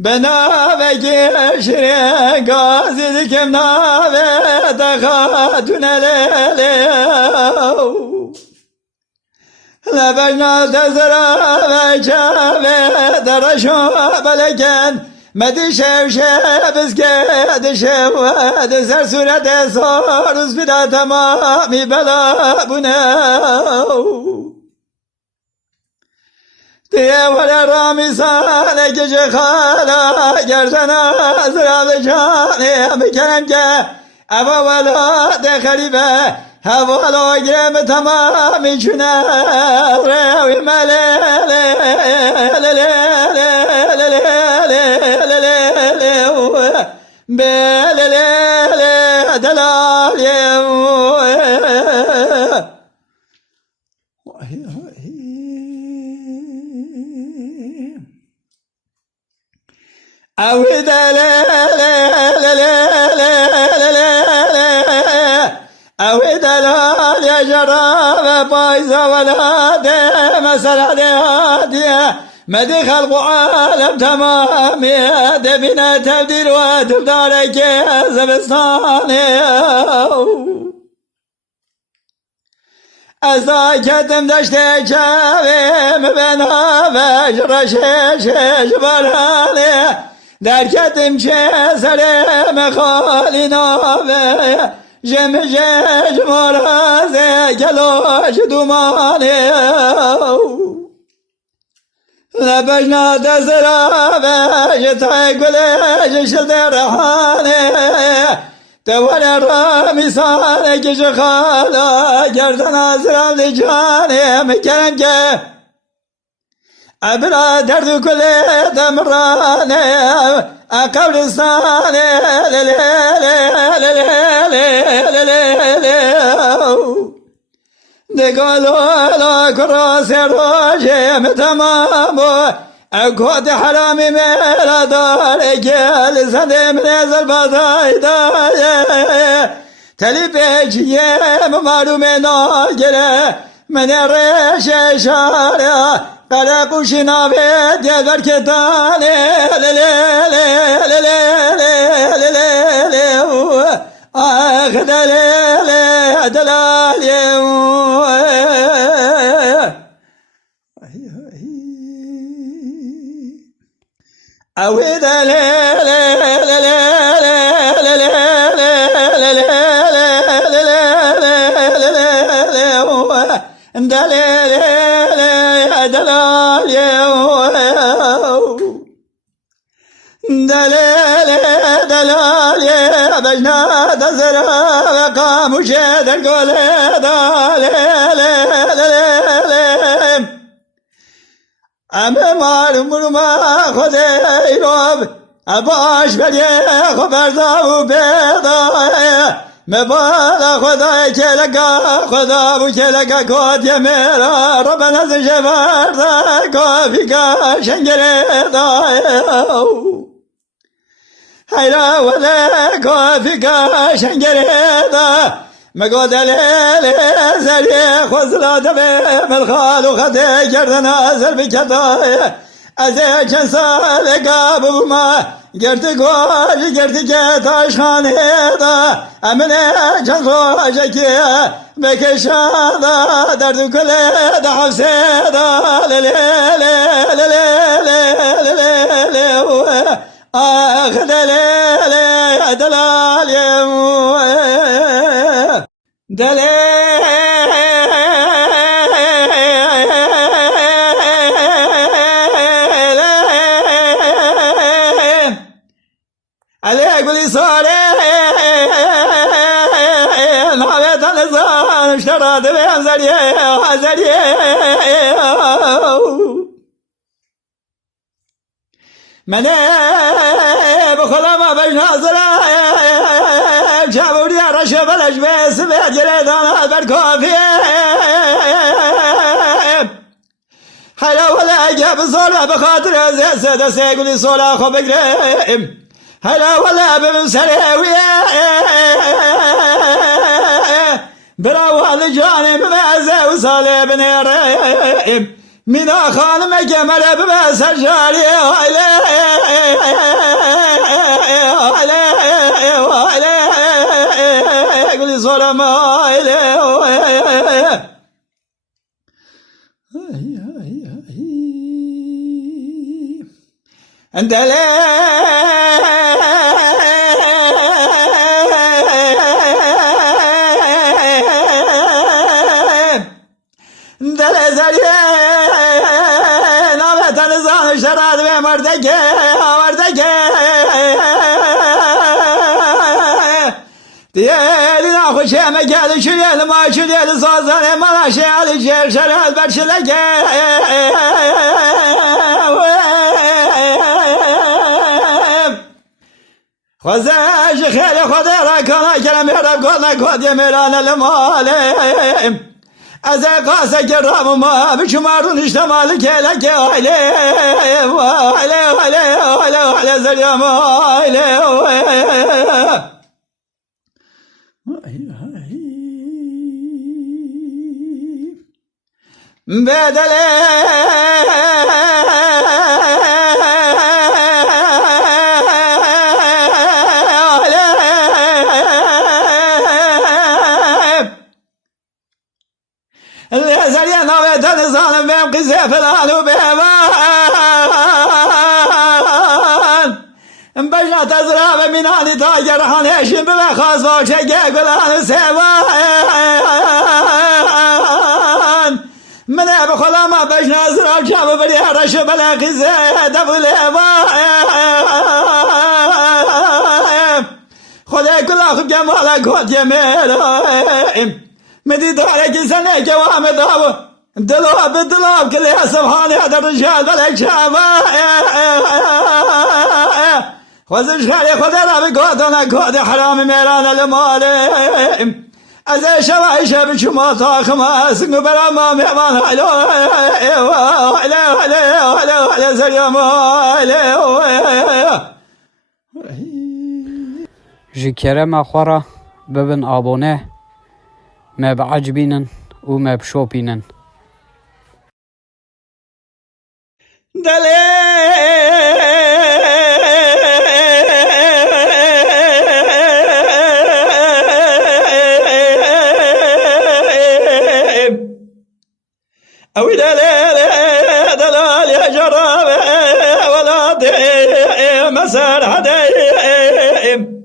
بنا بجشري قازي كمنا بدخاتنا ليلو لبجنا تزرع بجابه درشو بلكن مدي شو بسكت شو دسر سورة صارز بدا تمامي بلا بناو diye vale ramisane gece hala gerzana azralı canı kerem ke eva vela de halibe hava girem tamam içine revi mele belele delal أود لا لا لا لا أود لا يا جراب بايزة ولا ده مسألة هادية ما دخل عالم تمام ده بنا تبديل وتبدارك زبستاني أزاكتم دشت شابم بنا بجر شش براني درکتم چه سرم خالینا به جم جج مرازه گلاش دومانه لبجنا دزرا به جتای گلش درحانه دوال رامی سانه کش خالا گردن آزرام لجانه مکرم که أبرا درد كل دمرانه قبرستانه دقالوا لا كراس روجه متمامو أكود حرامي ميلا دارك لسان من البضاي دايه تلفج يم معلوم ناجره من الريش شارع قلق وشنابت يا بركتاني اخذ دلال اويد دلال يا بجنا دزرا وقام شاد القول أما معلوم ما خذي روب أباش بدي خبر ذا بيضا مبالا خدای کلگا خدا بو کلگا کود یمیرا ربنا زجبر دا کافیگا شنگره دا حیرا ولا کافیگا شنگره دا مگو دلیل زلی خزلا دبه ملخال و خده گردن آزر بکتای از چند سال قابو ما گرتی گوش گرتی که تاشخانه دا امنه چند خوشه که بکشان دا درد کله دا حفظه دا آخ دلال عليك باليسار نعبت النظام اشترى دبيان زريه من بخلا ما بين ناظرة جابوا لي رشا فلش بس بجردان البر کافی حالا ولا جاب صلاة بخاطر زاد سيقولي صلاة خو بقرم حالا ولا بمسريوية براوال جانب مازه وصالي بنيرم من خانم جمل بمسر جاري قولي صلاة مايلة انت دل زريان نامت نزان شراد بمردك وردك ديالي ناخوش مجال شليل ما شليل صازان ما شليل شير شراد برشلك خزاش خير خدرا كنا كلام يرب قلنا قد يمران المال از قاسه کرام ما بشمارون اشتمال کلک آیله آیله آیله آیله آیله زریم آیله بدله اللي زريان نويت نظام بهم قزي فلان وبيبان بجنا تزرع من هاني تاجر حنيش بلا خاص وشجع قلان سيوان من ابو خلما بجنا زرع شاب بدي رش بلا قزي دبل خدای کلا جمالك خود جمالهم مدي دارك سنة جوام دابو دلوب دلوب كل سبحان هذا الرجال بلك شابا خذ شغالي خذ رابي قودنا قود حرام ميران المال از شبه شب شما تا خماس قبل ما مهمان حلو حلو حلو حلو حلو زريم حلو جي كرم خورا ببن آبونه ما بعجبينن وما بشوبينن أوي دلال يا جراب ولا مسار هديم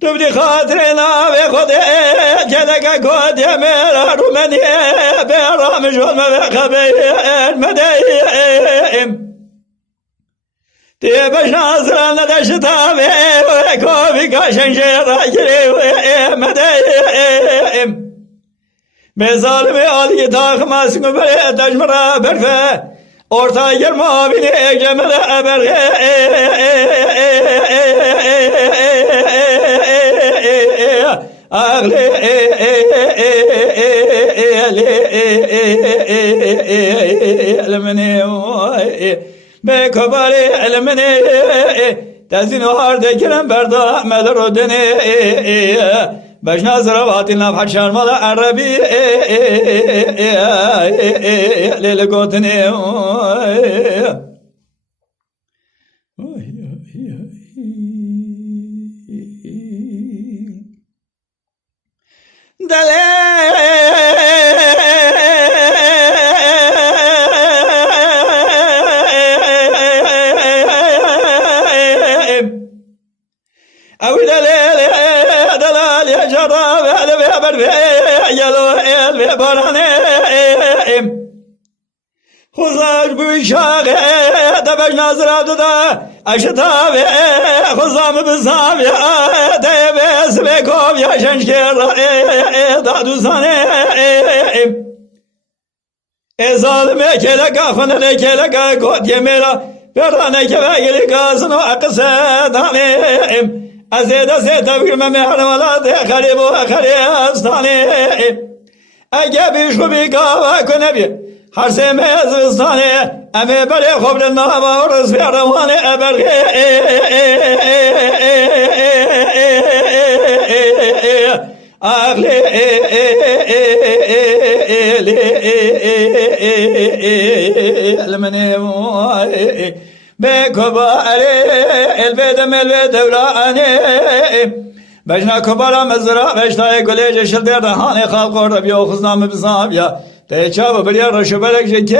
تبدي خاطرنا بخد جلك قد يمر رومني برامج والمخبير مديم تبش ناظرنا دشتامي وكوفي كاشن شراجري مديم بظالمي علي داخ ماسكو بري تجمرا برفه orta yer mavini cemele eberge ağlı elmeni be kabari elmeni tezin harde kiren berda medro deni بجنا زرواتنا بحشان مالا عربي للقوتني خزاش بشاقه دبش نظرات دا اشتا به خزام بزام یا دبس بکوب یا شنشکر دا دوزانه ظالمه کلکا خونه کلکا گود یمیرا برانه که بگیری گازنو اقصه دانه ازید تبگیر مهر ولاد خریب و خریستانی اگه بیش خوبی گاوا کنه بی هر سه مزستانی امی بلی خوب لنا و رز بیروانی ابرغی اغلی المنی بكبار البيت ملبيت ولاني بجنا كبار مزرعة بجنا يقول يجي شلدير هاني خلق قرب يو خزنام بزابيا تيشاب بريا رشبلك جكي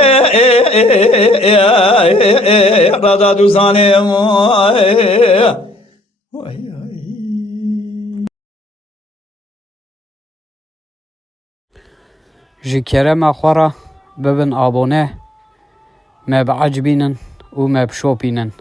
رضا دوزاني ji kerema xwe re bibin abone me biecibînin û me bişopînin.